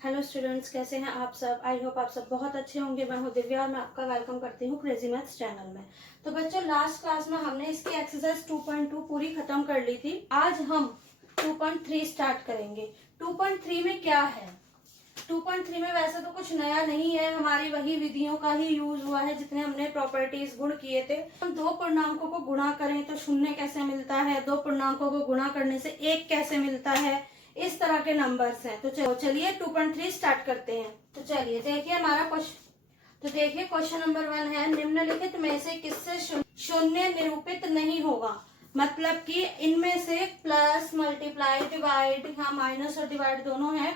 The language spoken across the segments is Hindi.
हेलो स्टूडेंट्स, कैसे हैं आप सब। आई होप आप सब बहुत अच्छे होंगे। मैं हूं दिव्या और मैं आपका वेलकम करती हूं क्रेजी मैथ्स चैनल में। तो बच्चों, लास्ट क्लास में हमने इसकी एक्सरसाइज 2.2 पूरी खत्म कर ली थी। आज हम 2.3 स्टार्ट करेंगे। 2.3 में क्या है? 2.3 में वैसे तो कुछ नया नहीं है, हमारी वही विधियों का ही यूज हुआ है जितने हमने प्रॉपर्टीज गुण किए थे। हम दो पूर्णांकों को गुणा करें तो शून्य कैसे मिलता है, दो पूर्णांकों को गुणा करने से एक कैसे मिलता है, इस तरह के नंबर्स हैं। तो चलिए 2.3 स्टार्ट करते हैं। तो चलिए देखिए हमारा क्वेश्चन। तो देखिए क्वेश्चन नंबर 1 है, निम्नलिखित में से किससे शून्य निरूपित नहीं होगा। मतलब कि इनमें से प्लस, मल्टीप्लाई, डिवाइड, यहाँ माइनस और डिवाइड दोनों है।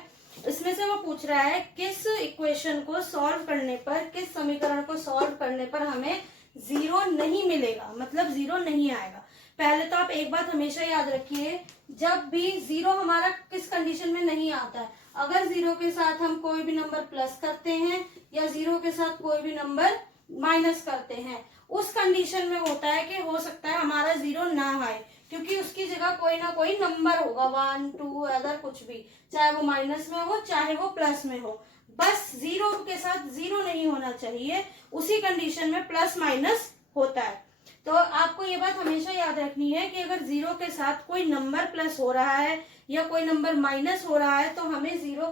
इसमें से वो पूछ रहा है किस इक्वेशन को सॉल्व करने पर, किस समीकरण को सॉल्व करने पर हमें जीरो नहीं मिलेगा, मतलब जीरो नहीं आएगा। पहले तो आप एक बात हमेशा याद रखिए, जब भी जीरो हमारा किस कंडीशन में नहीं आता है, अगर जीरो के साथ हम कोई भी नंबर प्लस करते हैं या जीरो के साथ कोई भी नंबर माइनस करते हैं, उस कंडीशन में होता है कि हो सकता है हमारा जीरो ना आए, क्योंकि उसकी जगह कोई ना कोई नंबर होगा, 1, 2 अदर कुछ भी, चाहे वो माइनस में हो चाहे वो प्लस में हो। बस जीरो के साथ जीरो नहीं होना चाहिए, उसी कंडीशन में प्लस माइनस होता है। तो आपको ये बात हमेशा याद रखनी है कि अगर जीरो के साथ कोई नंबर प्लस हो रहा है या कोई नंबर माइनस हो रहा है तो हमें जीरो,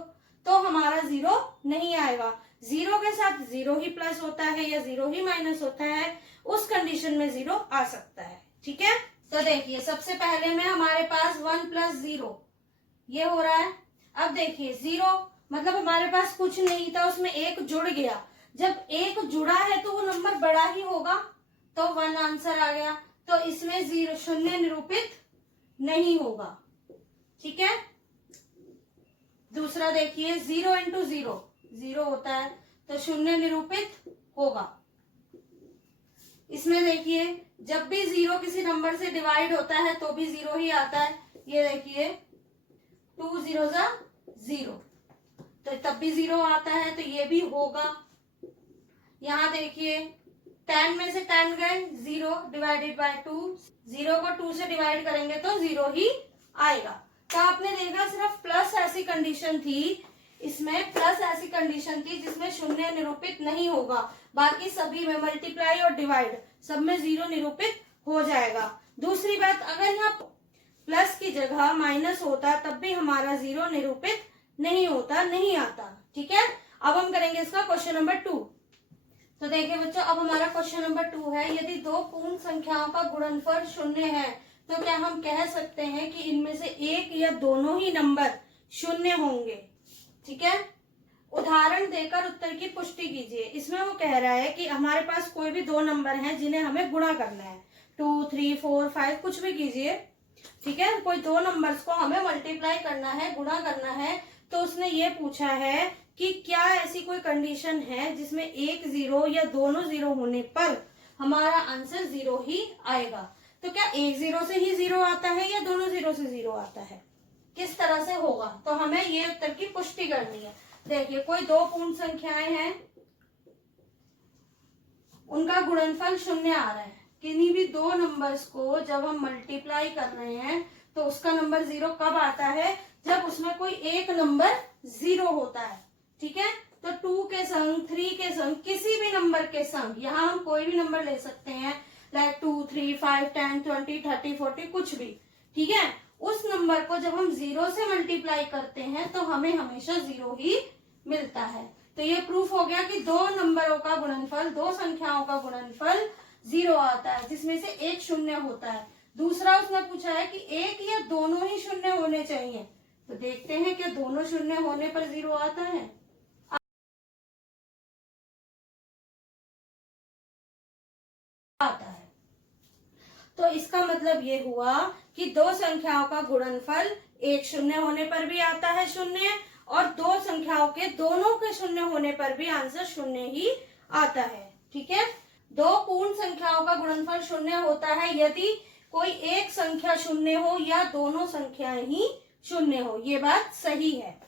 तो हमारा जीरो नहीं आएगा। जीरो के साथ जीरो ही प्लस होता है या जीरो ही माइनस होता है, उस कंडीशन में जीरो आ सकता है। ठीक है, तो देखिए सबसे पहले में हमारे पास 1 + 0 ये हो रहा है। अब देखिए जीरो मतलब हमारे पास कुछ नहीं था, उसमें एक जुड़ गया। जब एक जुड़ा है तो वो नंबर बड़ा ही होगा, तो 1 आंसर आ गया। तो इसमें जीरो, शून्य निरूपित नहीं होगा। ठीक है, दूसरा देखिए 0 × 0 0 होता है, तो शून्य निरूपित होगा। इसमें देखिए जब भी जीरो किसी नंबर से डिवाइड होता है तो भी जीरो ही आता है। ये देखिए 2 0 0, तो तब भी जीरो आता है, तो ये भी होगा। यहाँ देखिए 10 में से 10 गए, 0 डिवाइडेड बाय 2, 0 को 2 से डिवाइड करेंगे तो जीरो ही आएगा। तो आपने देखा सिर्फ प्लस ऐसी कंडीशन थी, इसमें प्लस ऐसी कंडीशन थी जिसमें शून्य निरूपित नहीं होगा, बाकी सभी में मल्टीप्लाई और डिवाइड सब में जीरो निरूपित हो जाएगा। दूसरी बात, अगर यहाँ प्लस की जगह माइनस होता तब भी हमारा जीरो निरूपित नहीं होता, नहीं आता। ठीक है, अब हम करेंगे इसका क्वेश्चन नंबर 2। तो देखिए बच्चों, अब हमारा क्वेश्चन नंबर 2 है, यदि दो पूर्ण संख्याओं का गुणनफल शून्य है तो क्या हम कह सकते हैं कि इनमें से एक या दोनों ही नंबर शून्य होंगे। ठीक है, उदाहरण देकर उत्तर की पुष्टि कीजिए। इसमें वो कह रहा है कि हमारे पास कोई भी दो नंबर हैं जिन्हें हमें गुणा करना है, 2, 3, 4, 5 कुछ भी कीजिए। ठीक है, कोई दो नंबर्स को हमें मल्टीप्लाई करना है, गुणा करना है। तो उसने ये पूछा है कि क्या ऐसी कोई कंडीशन है जिसमें एक जीरो या दोनों जीरो होने पर हमारा आंसर जीरो ही आएगा। तो क्या एक जीरो से ही जीरो आता है या दोनों जीरो से जीरो आता है, किस तरह से होगा, तो हमें ये उत्तर की पुष्टि करनी है। देखिए कोई दो पूर्ण संख्याएं हैं, उनका गुणनफल शून्य आ रहा है। किन्हीं भी दो नंबर्स को जब हम मल्टीप्लाई कर रहे हैं तो उसका नंबर जीरो कब आता है, जब उसमें कोई एक नंबर जीरो होता है। ठीक है, तो 2 के संग, 3 के संग, किसी भी नंबर के संग, यहाँ हम कोई भी नंबर ले सकते हैं, लाइक 2, 3, 5, 10, 20, 30, 40 कुछ भी। ठीक है, उस नंबर को जब हम जीरो से मल्टीप्लाई करते हैं तो हमें हमेशा जीरो ही मिलता है। तो ये प्रूफ हो गया कि दो नंबरों का गुणनफल, दो संख्याओं का गुणनफल जीरो आता है, जिसमें से एक शून्य होता है। दूसरा उसने पूछा है कि एक या दोनों ही शून्य होने चाहिए, तो देखते हैं कि दोनों शून्य होने पर जीरो आता है। आता है, तो इसका मतलब ये हुआ कि दो संख्याओं का गुणनफल एक शून्य होने पर भी आता है शून्य, और दो संख्याओं के दोनों के शून्य होने पर भी आंसर शून्य ही आता है। ठीक है, दो पूर्ण संख्याओं का गुणनफल शून्य होता है यदि कोई एक संख्या शून्य हो या दोनों संख्याएं ही शून्य हो, ये बात सही है।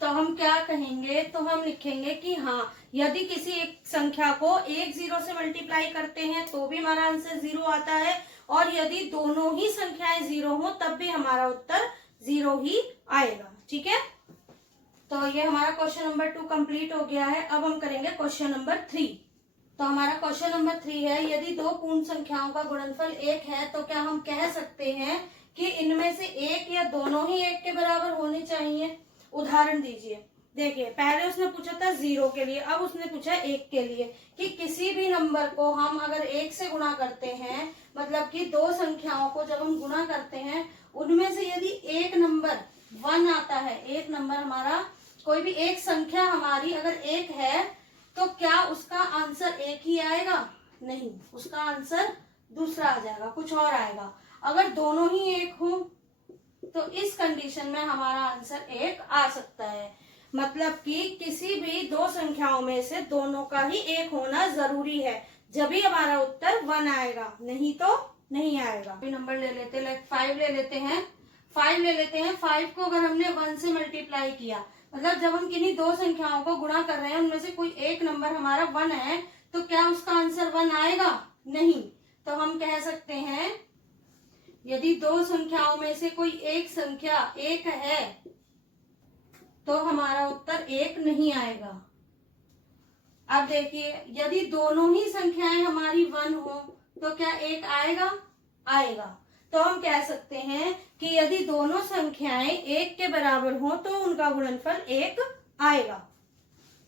तो हम क्या कहेंगे, तो हम लिखेंगे कि हाँ, यदि किसी एक संख्या को एक जीरो से मल्टीप्लाई करते हैं तो भी हमारा आंसर जीरो आता है, और यदि दोनों ही संख्याएं जीरो हो तब भी हमारा उत्तर जीरो ही आएगा। ठीक है, तो ये हमारा क्वेश्चन नंबर 2 कंप्लीट हो गया है। अब हम करेंगे क्वेश्चन नंबर 3। तो हमारा क्वेश्चन नंबर 3 है, यदि दो पूर्ण संख्याओं का गुणनफल 1 है तो क्या हम कह सकते हैं कि इनमें से एक या दोनों ही 1 के बराबर होने चाहिए। उदाहरण दीजिए। देखिए, पहले उसने पूछा था 0 के लिए, अब उसने पूछा 1 के लिए कि किसी भी नंबर को हम अगर 1 से गुणा करते हैं, मतलब कि दो संख्याओं को जब हम गुणा करते हैं उनमें से यदि एक नंबर 1 आता है, एक नंबर हमारा कोई भी एक संख्या हमारी अगर 1 है तो क्या उसका आंसर 1 ही आएगा? नहीं, उसका आंसर दूसरा आ जाएगा, कुछ और आएगा। अगर दोनों ही 1 हो तो इस कंडीशन में हमारा आंसर 1 आ सकता है। मतलब कि किसी भी दो संख्याओं में से दोनों का ही 1 होना जरूरी है, जब ही हमारा उत्तर 1 आएगा, नहीं तो नहीं आएगा। नंबर ले लेते, लाइक 5 ले लेते हैं। 5 ले लेते हैं। 5 को अगर हमने 1 से मल्टीप्लाई किया, मतलब जब हम किन्हीं दो संख्याओं को गुणा कर रहे हैं उनमें से कोई एक नंबर हमारा 1 है, तो क्या उसका आंसर 1 आएगा? नहीं। तो हम कह सकते हैं यदि दो संख्याओं में से कोई एक संख्या 1 है तो हमारा उत्तर 1 नहीं आएगा। अब देखिए, यदि दोनों ही संख्याएं हमारी 1 हो तो क्या 1 आएगा? आएगा। तो हम कह सकते हैं कि यदि दोनों संख्याएं 1 के बराबर हो तो उनका गुणनफल 1 आएगा।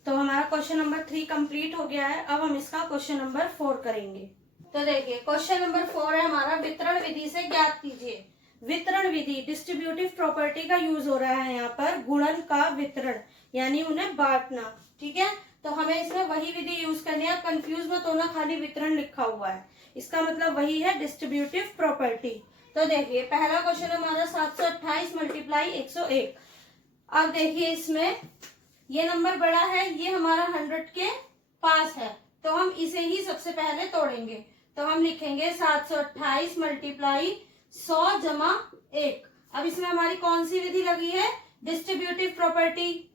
तो हमारा क्वेश्चन नंबर 3 कंप्लीट हो गया है। अब हम इसका क्वेश्चन नंबर 4 करेंगे। तो देखिए, क्वेश्चन नंबर 4 है हमारा, वितरण विधि से ज्ञात कीजिए। वितरण विधि, डिस्ट्रीब्यूटिव प्रॉपर्टी का यूज हो रहा है यहाँ पर, गुणन का वितरण यानी उन्हें बांटना। ठीक है, तो हमें इसमें वही विधि यूज करनी है। कंफ्यूज मत होना, खाली वितरण लिखा हुआ है, इसका मतलब वही है डिस्ट्रीब्यूटिव प्रॉपर्टी। तो देखिए, पहला क्वेश्चन हमारा 728 मल्टीप्लाई 101। अब देखिए, इसमें ये नंबर बड़ा है, ये हमारा 100 के पास है, तो हम इसे ही सबसे पहले तोड़ेंगे। तो हम लिखेंगे 728 मल्टीप्लाई 100 जमा 1। अब इसमें हमारी कौन सी विधि लगी है? Distributive property.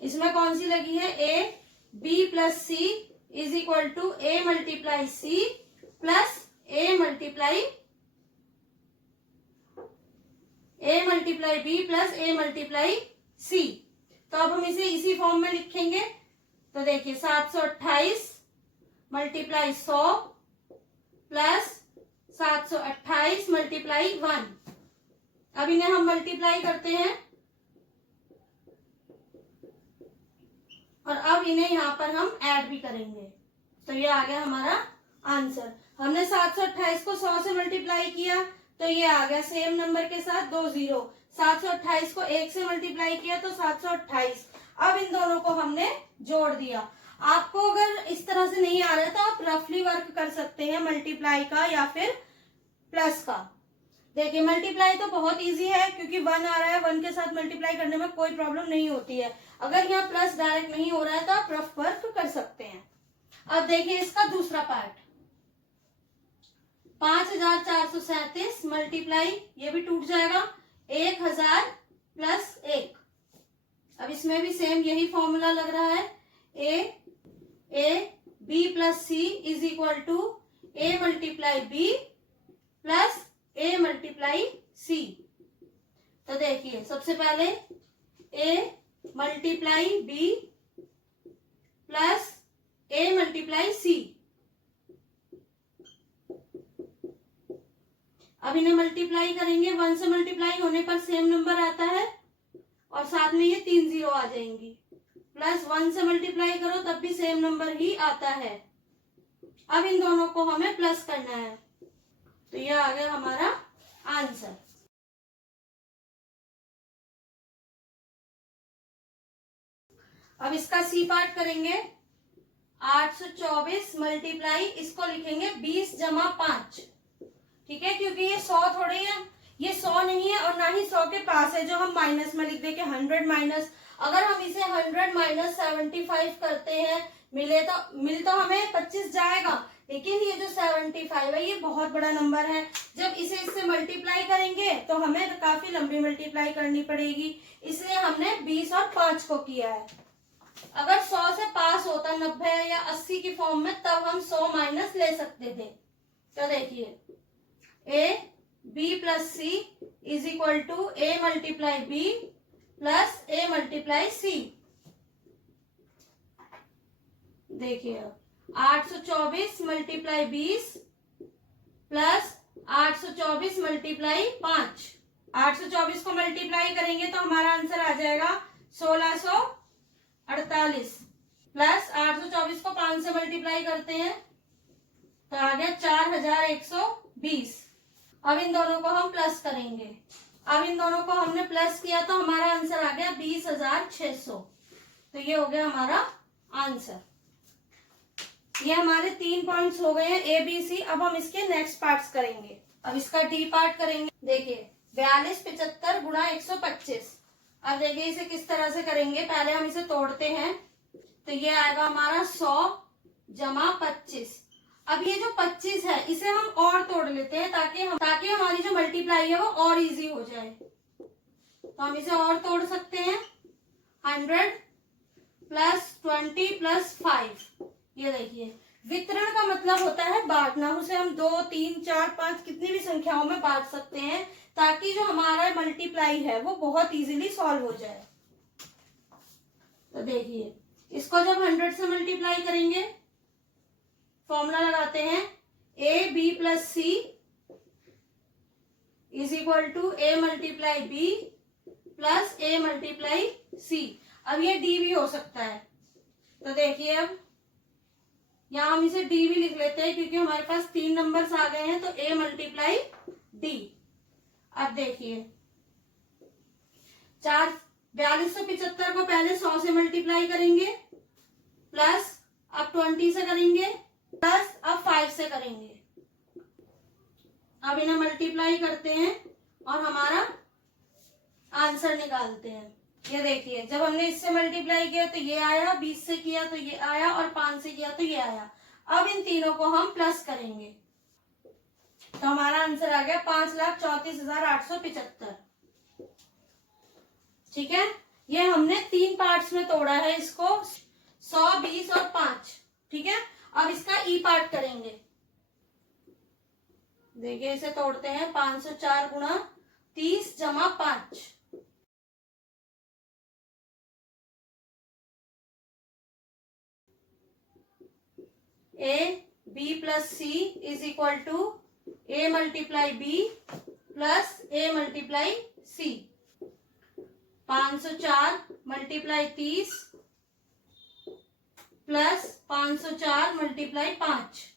इसमें कौन सी लगी है? A B plus C is equal to A multiply C plus A multiply B plus A multiply C. तो अब हम इसे इसी फॉर्म में लिखेंगे। तो देखिए, 728 मल्टीप्लाई 100 प्लस 728 मल्टीप्लाई 1। अब इन्हें हम मल्टीप्लाई करते हैं और अब इन्हें यहाँ पर हम ऐड भी करेंगे। तो ये आ गया हमारा आंसर। हमने 728 को 100 से मल्टीप्लाई किया तो ये आ गया सेम नंबर के साथ 2 0। 728 को 1 से मल्टीप्लाई किया तो 728। अब इन दोनों को हमने जोड़ दिया। आपको अगर इस तरह से नहीं आ रहा है तो आप रफली वर्क कर सकते हैं मल्टीप्लाई का या फिर प्लस का। देखिए, मल्टीप्लाई तो बहुत इजी है क्योंकि 1 आ रहा है, 1 के साथ मल्टीप्लाई करने में कोई प्रॉब्लम नहीं होती है। अगर यहाँ प्लस डायरेक्ट नहीं हो रहा है तो आप रफ वर्क कर सकते हैं। अब देखिए इसका दूसरा पार्ट, 5437 मल्टीप्लाई, ये भी टूट जाएगा 1000 प्लस 1। अब इसमें भी सेम यही फॉर्मूला लग रहा है, A B plus C is equal to A multiply B plus A multiply C. तो देखिए, सबसे पहले A multiply B plus A multiply C. अब इन्हें मल्टीप्लाई करेंगे, 1 से मल्टीप्लाई होने पर सेम नंबर आता है और साथ में ये 3 0 आ जाएंगी। प्लस 1 से मल्टीप्लाई करो तब भी सेम नंबर ही आता है। अब इन दोनों को हमें प्लस करना है, तो ये आ गया हमारा आंसर। अब इसका सी पार्ट करेंगे, 824 मल्टीप्लाई, इसको लिखेंगे 20 जमा 5। ठीक है, क्योंकि ये 100 थोड़ी है, ये 100 नहीं है और ना ही 100 के पास है जो हम माइनस में लिख देंगे 100 माइनस। अगर हम इसे 100 माइनस 75 करते हैं मिल तो हमें 25 जाएगा, लेकिन ये जो 75 है ये बहुत बड़ा नंबर है। जब इसे इससे मल्टीप्लाई करेंगे तो हमें काफी लंबी मल्टीप्लाई करनी पड़ेगी, इसलिए हमने 20 और 5 को किया है। अगर 100 से पास होता 90 या 80 की फॉर्म में तब हम 100 माइनस ले सकते थे। तो देखिए, A B plus C is equal to A multiply B plus A multiply C. देखिए अब 824 मल्टीप्लाई 20 प्लस 824 मल्टीप्लाई 5। 824 को मल्टीप्लाई करेंगे तो हमारा आंसर आ जाएगा 1648 प्लस 824 को 5 से मल्टीप्लाई करते हैं तो आ गया 4120। अब इन दोनों को हम प्लस करेंगे। अब इन दोनों को हमने प्लस किया तो हमारा आंसर आ गया 20,600। तो ये हो गया हमारा आंसर। ये हमारे 3 पॉइंट्स हो गए हैं ए बी सी। अब हम इसके नेक्स्ट पार्ट्स करेंगे। अब इसका डी पार्ट करेंगे। देखिए 42 75 गुणा 125। अब देखिए इसे किस तरह से करेंगे। पहले हम इसे तोड़ते हैं तो ये आएगा हमारा 100 जमा 25। अब ये जो 25 है इसे हम और तोड़ लेते हैं ताकि हमारी जो मल्टीप्लाई है वो और इजी हो जाए। तो हम इसे और तोड़ सकते हैं। 100 प्लस 20 प्लस 5। ये देखिए वितरण का मतलब होता है बांटना। उसे हम 2 3 4 5 कितनी भी संख्याओं में बांट सकते हैं ताकि जो हमारा मल्टीप्लाई है वो बहुत इजीली सॉल्व हो जाए। तो देखिए इसको जब 100 से मल्टीप्लाई करेंगे फॉर्मूला लगाते हैं A B plus C is equal to A multiply B plus A multiply C. अब ये डी भी हो सकता है। तो देखिए अब यहाँ हम इसे डी भी लिख लेते हैं क्योंकि हमारे पास 3 नंबर्स आ गए हैं। तो ए मल्टीप्लाई डी। अब देखिए 4275 को पहले 100 से मल्टीप्लाई करेंगे प्लस अब 20 से करेंगे प्लस अब 5 से करेंगे। अब इन्हें मल्टीप्लाई करते हैं और हमारा आंसर निकालते हैं। ये देखिए जब हमने इससे मल्टीप्लाई किया तो ये आया, 20 से किया तो ये आया और 5 से किया तो ये आया। अब इन तीनों को हम प्लस करेंगे तो हमारा आंसर आ गया 5,34,875। ठीक है, ये हमने 3 पार्ट्स में तोड़ा है इसको, 100 20 और 5। ठीक है, अब इसका ई पार्ट करेंगे। देखिए इसे तोड़ते हैं। 504 गुणा 30 जमा 5। A B plus C is equal to A multiply B plus A multiply C. 504 multiply 30 plus 504 multiply 5।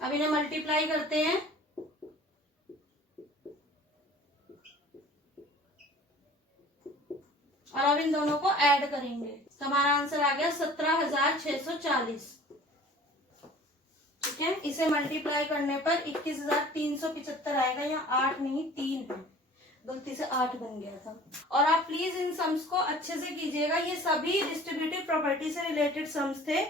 अब इन्हें मल्टीप्लाई करते हैं और अब इन दोनों को ऐड करेंगे तो हमारा आंसर आ गया 17,640। ठीक है, इसे मल्टीप्लाई करने पर 21,375 आएगा। यहाँ 8 नहीं 3 है, गलती से 8 बन गया था। और आप प्लीज इन सम्स को अच्छे से कीजिएगा। ये सभी डिस्ट्रीब्यूटिव प्रॉपर्टी से रिलेटेड सम्स थे।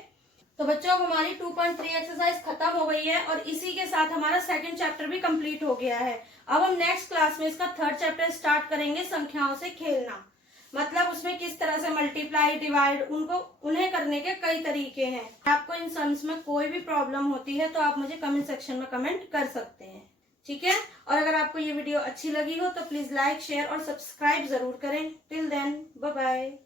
तो बच्चों अब हमारी 2.3 एक्सरसाइज खत्म हो गई है और इसी के साथ हमारा सेकंड चैप्टर भी कंप्लीट हो गया है। अब हम नेक्स्ट क्लास में इसका थर्ड चैप्टर स्टार्ट करेंगे, संख्याओं से खेलना। मतलब उसमें किस तरह से मल्टीप्लाई डिवाइड उन्हें करने के कई तरीके हैं। आपको इन सम्स में कोई भी प्रॉब्लम होती है तो आप मुझे कमेंट सेक्शन में कमेंट कर सकते हैं। ठीक है, और अगर आपको ये वीडियो अच्छी लगी हो तो प्लीज लाइक शेयर और सब्सक्राइब जरूर करें। Till then bye bye.